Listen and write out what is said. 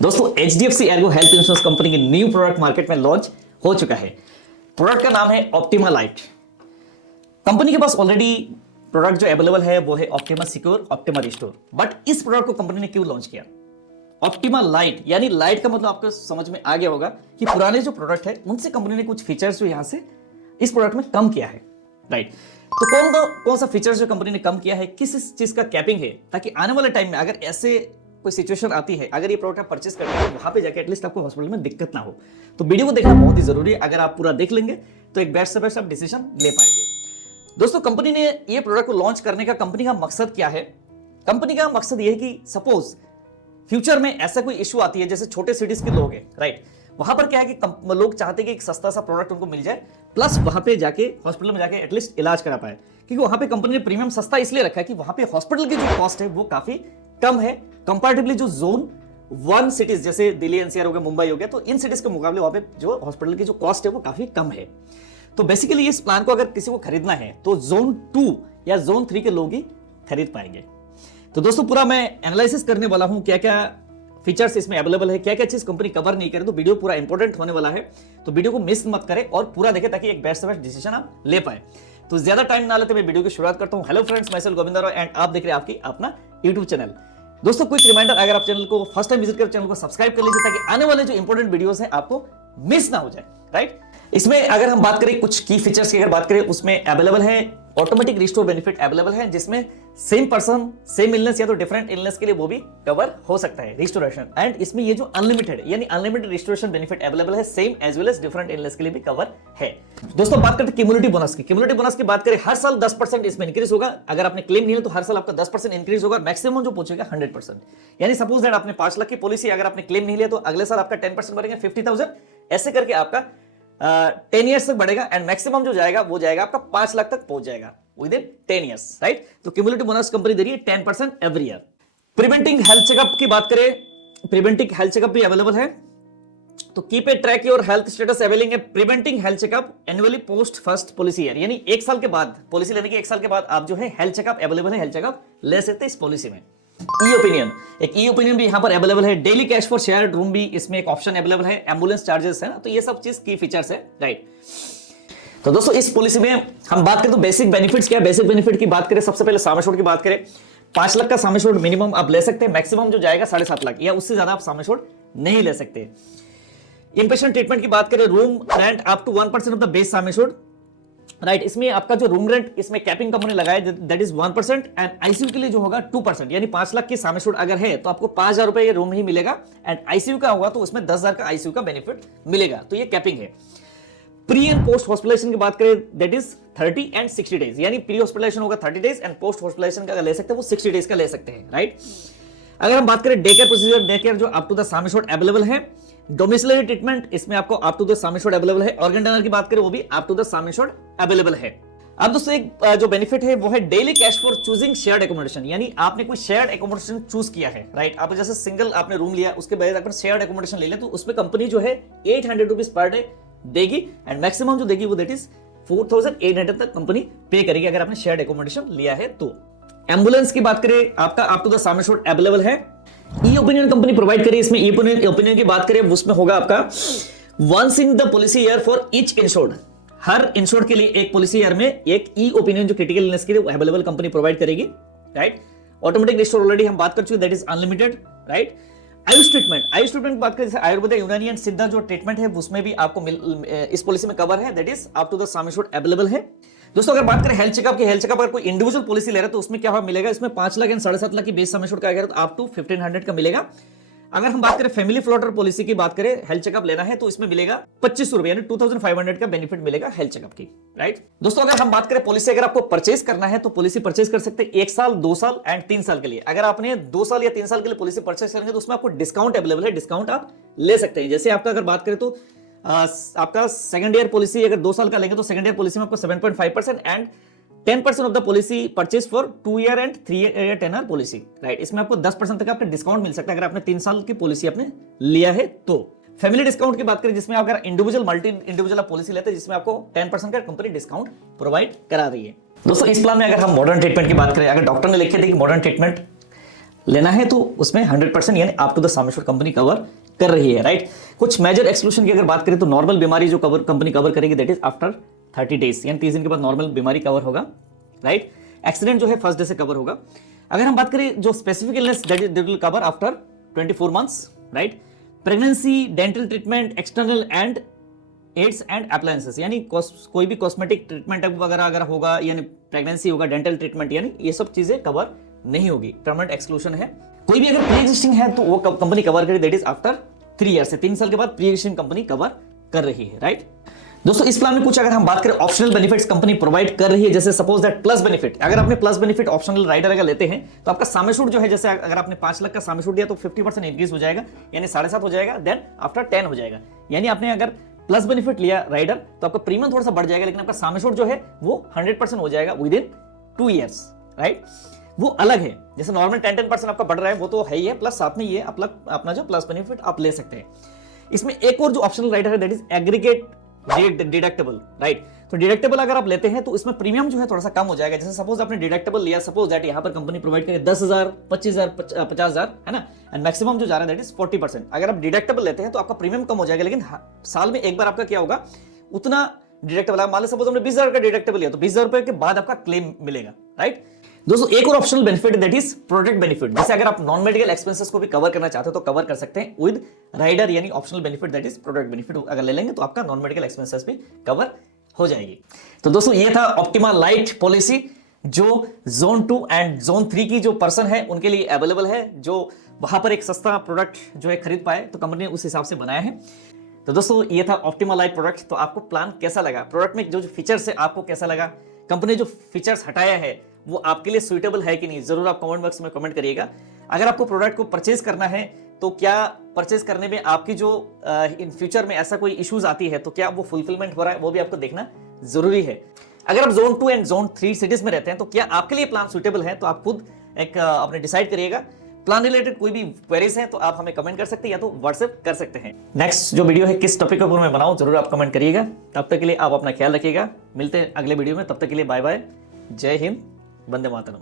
दोस्तों HDFC Ergo health insurance company की new product market में लॉन्च हो चुका है। प्रोडक्ट का नाम है ऑप्टिमा लाइट। कंपनी के पास ऑलरेडी प्रोडक्ट जो अवेलेबल है वो है optima secure, optima restore. But इस प्रोडक्ट को कंपनी ने क्यों लॉन्च किया? ऑप्टिमा लाइट यानी लाइट का मतलब आपको समझ में आ गया होगा कि पुराने जो प्रोडक्ट है उनसे कंपनी ने कुछ फीचर्स जो यहां से इस प्रोडक्ट में कम किया है, राइट। तो कौन सा फीचर्स जो कंपनी ने कम किया है, किस चीज का कैपिंग है, ताकि आने वाले टाइम में अगर ऐसे कोई सिचुएशन आती है, अगर ये प्रोडक्ट आप परचेस करते हैं तो वहां पे जाके एटलीस्ट आपको हॉस्पिटल में दिक्कत ना हो। तो वीडियो को देखना बहुत ही जरूरी है। अगर आप पूरा देख लेंगे तो एक बेस्ट से बेस्ट आप डिसीजन ले पाएंगे। दोस्तों, कंपनी ने ये प्रोडक्ट को लॉन्च करने का कंपनी का मकसद क्या है? कंपनी का मकसद ये है कि सपोज फ्यूचर में ऐसा कोई इशू आती है, जैसे छोटे सिटीज के लोग हैं, राइट, वहां पर क्या है कि लोग चाहते हैं कि एक सस्ता सा प्रोडक्ट उनको मिल जाए, प्लस वहां पे जाके हॉस्पिटल में जाके एटलीस्ट इलाज करा पाए। क्योंकि वहां पे कंपनी ने प्रीमियम सस्ता इसलिए रखा है कि वहां पे हॉस्पिटल की जो कॉस्ट है वो काफी कम है कंपैरेटिवली जो जोन 1 सिटीज जैसे दिल्ली एनसीआर हो गया, मुंबई हो गया, तो इन सिटीज के मुकाबले वहां पे जो हॉस्पिटल की जो कॉस्ट है वो काफी कम है। तो बेसिकली इस प्लान को अगर किसी को खरीदना है तो जोन 2 या जोन 3 के लोग ही खरीद पाएंगे। तो दोस्तों, पूरा मैं एनालिसिस करने वाला हूं क्या क्या फीचर्स इसमें अवेलेबल है, क्या क्या चीज कंपनी कवर नहीं करे। तो वीडियो पूरा इंपॉर्टेंट होने वाला है, तो वीडियो को मिस मत करें और पूरा देखें ताकि एक बेस्ट से बेस्ट डिसीजन आप ले पाए। तो ज्यादा टाइम ना लेते मैं वीडियो की शुरुआत करता हूं। हेलो फ्रेंड्स, मैं गोविंदा राव एंड आप देख रहे हैं आपकी अपना यूट्यूब चैनल। दोस्तों, क्विक रिमाइंडर, अगर आप चैनल को फर्स्ट टाइम विजिट कर चैनल को सब्सक्राइब कर लीजिए ताकि आने वाले जो इंपॉर्टेंट वीडियोस हैं आपको मिस ना हो जाए, राइट। इसमें अगर हम बात करें कुछ की फीचर्स की, अगर बात करें उसमें अवेलेबल है ऑटोमेटिक रिस्टोर बेनिफिट अवेलेबल है, जिसमें सेम पर्सन सेम इलनेस या तो डिफरेंट इलनेस के लिए वो भी कवर हो सकता है रिस्टोरेशन। एंड इसमें ये जो अनलिमिटेड यानी अनलिमिटेड रिस्टोरेशन बेनिफिट अवेलेबल है, same as well as different illness के लिए भी कवर है। दोस्तों, बात करते हैं कम्युनिटी बोनस की। कम्युनिटी बोनस की बात करें, हर साल 10% इसमें इंक्रीज होगा। अगर आपने क्लेम नहीं है तो हर साल आपका 10% इंक्रीज होगा, मैक्सिमम जो पहुंचेगा 100%। यानी सपोज दैट आपने 5 लाख की पॉलिसी, अगर आपने क्लेम नहीं लिया तो अगले साल आपका 10% बढ़ेगा 50,000, ऐसे करके आपका 10 ईयर्स तक बढ़ेगा एंड मैक्सिमम जो जाएगा वो जाएगा आपका 5 लाख तक पहुंच जाएगा विद इन 10 ईयर्स, राइट। तो क्यूमुलेटिव बोनस कंपनी दे रही है 10% every year. Preventing health checkup की बात करें, प्रिवेंटिंग हेल्थ चेकअप भी अवेलेबल है। तो keep a track your health status availing A preventing health checkup annually post first policy year, यानी 1 साल के बाद, पॉलिसी लेने के 1 साल के बाद आप जो है हेल्थ चेकअप अवेलेबल है, हेल्थ चेकअप ले सकते हैं इस पॉलिसी में। ई ओपिनियन, एक ई ओपिनियन भी यहां पर अवेलेबल है। Daily cash for share room भी इसमें एक ऑप्शन अवेलेबल है। एम्बुलेंस चार्जेस है ना, तो ये सब चीज की फीचर्स है, राइट। तो दोस्तों, इस पॉलिसी में हम बात करें तो बेसिक बेनिफिट्स क्या है। बेसिक बेनिफिट की बात करें, सबसे पहले सम एश्योर्ड की बात करें, 5 लाख का सम एश्योर्ड मिनिमम आप ले सकते हैं, मैक्सिमम जो जाएगा 7.5 लाख या उससे ज्यादा आप सम एश्योर्ड नहीं ले सकते। इनपेशेंट ट्रीटमेंट की बात करें, room rent up to 1% of the base sum assured, right. इसमें आपका जो रूम रेंट इसमें कैपिंग कंपनी लगाए दैट इज 1% एंड आईसीयू के लिए जो होगा 2%, यानी 5 लाख की सम एश्योर्ड अगर है तो आपको 5,000 रुपए ये रूम ही मिलेगा एंड आईसीयू का होगा तो उसमें 10,000 का आईसीयू का बेनिफिट मिलेगा। तो ये कैपिंग है। प्री एंड पोस्ट हॉस्पिटलाइजेशन की बात करें दैट इज 30 एंड 60 डेज, यानी प्री हॉस्पिटलाइजेशन होगा 30 डेज एंड पोस्ट हॉस्पिटलाइजेशन का ले सकते हैं वो 60 डेज का ले सकते हैं, राइट। अगर हम बात करें day care procedure, day care जो up to the sum assured available है। डोमिसिलरी ट्रीटमेंट इसमें आपको up to the sum assured available है। ऑर्गन डोनर की बात करें वो भी up to the sum assured available है। अब दोस्तों, एक जो बेनिफिट है वो है daily cash for choosing shared accommodation, यानी आपने कोई शेयर्ड एकोमोडेशन चूज किया है, राइट। आप जैसे सिंगल आपने रूम लिया, उसके बाद आपने शेयर्ड एकोमोडेशन ले लिया, तो उसमें कंपनी जो है 800 रुपीज पर डे देगी एंड मैक्सिमम जो देगी वो दैट इज 4,800 तक कंपनी पे करेगी अगर आपने शेयर्ड एकोमोडेशन लिया है तो। एम्बुलेंस की बात करें, आपका up to the sum assured available है। ई ओपिनियन कंपनी प्रोवाइड करी, इसमें ई ओपिनियन की बात करें उसमें होगा आपका once in the policy year for each insured, हर इंश्योर्ड के लिए एक पॉलिसी ईयर में एक ई ओपिनियन जो क्रिटिकल इलनेस के लिए अवेलेबल कंपनी प्रोवाइड करेगी, राइट। ऑटोमेटिक रिस्टोर ऑलरेडी हम बात कर चुके, that is unlimited, right. AYUSH treatment, AYUSH treatment की बात करें, जैसे आयुर्वेद, यूनानी एंड सिद्धा जो ट्रीटमेंट है उसमें भी आपको इस पॉलिसी में कवर है, that is up to the sum assured available है। दोस्तों, अगर बात करें हेल्थ चेकअप की, हेल्थ चेकअप अगर कोई इंडिविजुअल पॉलिसी ले रहा है तो उसमें क्या मिलेगा, इसमें 5 लाख एंड 7.5 लाख की बेस सम एश्योर्ड का अगर अप टू 1,500 का मिलेगा। अगर हम बात करें फैमिली फ्लोटर पॉलिसी की बात करें, हेल्थ चेकअप लेना है तो इसमें मिलेगा 2500 रुपए यानी 2,500 का बेनिफिट मिलेगा हेल्थ चेकअप की, राइट। दोस्तों, अगर हम बात करें पॉलिसी अगर आपको परचेज करना है तो पॉलिसी परचेज कर सकते हैं 1 साल, 2 साल एंड 3 साल के लिए। अगर आपने 2 साल या 3 साल के लिए पॉलिसी परचेज करेंगे तो उसमें आपको डिस्काउंट अवेलेबल है, डिस्काउंट आप ले सकते हैं। जैसे आपका अगर बात करें तो आपका सेकंड ईयर पॉलिसी अगर 2 साल का लेंगे तो सेकंड ईयर पॉलिसी में आपको 7.5% and 10% of the policy purchase for 2 year and 3 year 10 year policy, right. इसमें आपको 10% तक आपका डिस्काउंट मिल सकता है अगर आपने 3 साल की पॉलिसी आपने लिया है तो। फैमिली डिस्काउंट की बात करें, जिसमें अगर इंडिविजुअल मल्टी इंडिविजुअल पॉलिसी लेते हैं जिसमें आपको 10% का कंपनी डिस्काउंट प्रोवाइड करा रही है। दोस्तों, इस प्लान में अगर हम मॉडर्न ट्रीटमेंट की बात करें, अगर डॉक्टर ने लिखे थे कि मॉडर्न ट्रीटमेंट लेना है तो उसमें 100% यानी up to the sum assured company cover कर रही है, राइट। कुछ मेजर एक्सक्लूशन की अगर बात करें तो नॉर्मल बीमारी जो कंपनी कवर करेगी दैट इज आफ्टर 30 डेज, यानी 30 दिन के बाद नॉर्मल बीमारी कवर होगा, राइट। एक्सीडेंट जो है फर्स्ट डे से कवर होगा। अगर हम बात करें जो specific illness that will cover after 24 months, right. Pregnancy, dental treatment, external and aids and appliances, यानी कोई भी कॉस्मेटिक ट्रीटमेंट वगैरह अगर होगा, यानी प्रेगनेंसी होगा, डेंटल ट्रीटमेंट, यानी ये सब चीजें कवर नहीं होगी, परमानेंट एक्सक्लूशन है। कोई भी अगर प्री एग्जिस्टिंग है तो वो कंपनी कवर करे, दैट इज आफ्टर 3 ईयर से 3 साल के बाद प्री एग्जिस्टिंग कंपनी कवर कर रही है, राइट। दोस्तों इस प्लान में कुछ अगर हम बात करें ऑप्शनल बेनिफिट्स कंपनी प्रोवाइड कर रही है, जैसे सपोज दैट प्लस बेनिफिट, अगर आपने प्लस बेनिफिट ऑप्शनल राइडर अगर लेते हैं तो आपका सम एश्योर्ड जो है, जैसे अगर आपने 5 लाख का सम एश्योर्ड दिया तो 50% इंक्रीज हो जाएगा, यानी 7.5 हो जाएगा, देन आफ्टर 10 हो जाएगा। यानी आपने अगर प्लस बेनिफिट लिया राइडर तो आपका प्रीमियम थोड़ा सा बढ़ जाएगा, लेकिन आपका सम एश्योर्ड जो है वो 100% हो जाएगा विद इन 2 ईयर्स, राइट। वो अलग है, जैसे नॉर्मल 10% आपका बढ़ रहा है वो तो है ही है, प्लस साथ में ये अपना जो प्लस बेनिफिट आप ले सकते हैं। इसमें एक और जो ऑप्शनल राइडर है that is aggregate deductible, right. तो डिडक्टेबल अगर आप लेते हैं तो इसमें प्रीमियम जो है थोड़ा सा कम हो जाएगा। जैसे सपोज आपने डिडक्टेबल लिया, सपोज दैट यहाँ पर कंपनी प्रोवाइड करे 10,000, 25,000, 50,000, है ना, एंड मैक्सिमम जो जा रहा है दैट इज 40%। अगर आप डिडक्टेबल लेते हैं तो आपका प्रीमियम कम हो जाएगा, लेकिन साल में एक बार आपका क्या होगा, उतना डिडक्टेबल, मान लो सपोज हमने 20,000 का डिडक्टेबल लिया तो 20,000 रुपए के बाद आपका क्लेम मिलेगा, राइट। दोस्तों एक और optional benefit that is product benefit, जैसे अगर आप नॉन मेडिकल एक्सपेंसेस को भी कवर करना चाहते हो तो कवर कर सकते हैं विद राइडर, यानी optional benefit that is product benefit अगर ले लेंगे तो आपका नॉन मेडिकल एक्सपेंसेस भी कवर हो जाएगी। तो दोस्तों ये था ऑप्टिमा लाइट पॉलिसी, जो जोन 2 एंड जोन 3 की जो पर्सन है उनके लिए अवेलेबल है, जो वहां पर एक सस्ता प्रोडक्ट जो है खरीद पाए, तो कंपनी ने उस हिसाब से बनाया है। तो दोस्तों ये था ऑप्टिमा लाइट प्रोडक्ट। तो आपको प्लान कैसा लगा, प्रोडक्ट में जो फीचर्स है आपको कैसा लगा, कंपनी ने जो फीचर्स हटाया है वो आपके लिए सुइटेबल है कि नहीं, जरूर आप कमेंट बॉक्स में कमेंट करिएगा। अगर आपको प्रोडक्ट को परचेज करना है तो क्या परचेज करने में आपकी जो इन फ्यूचर में ऐसा कोई इश्यूज आती है तो क्या वो फुलफिलमेंट हो रहा है, वो भी आपको देखना जरूरी है। अगर आप जोन 2 एंड जोन 3 सिटीज में रहते हैं तो क्या आपके लिए प्लान सुइटेबल है, तो आप खुद एक अपने डिसाइड करिएगा। प्लान रिलेटेड कोई भी क्वेरीज हैं तो आप हमें कमेंट कर सकते हैं या तो व्हाट्सएप कर सकते हैं। नेक्स्ट जो वीडियो है किस टॉपिक के ऊपर मैं बनाऊं जरूर आप कमेंट करिएगा। तब तक के लिए आप अपना ख्याल रखिएगा, मिलते हैं अगले वीडियो में, तब तक के लिए बाय बाय, जय हिंद, वंदे मातरम।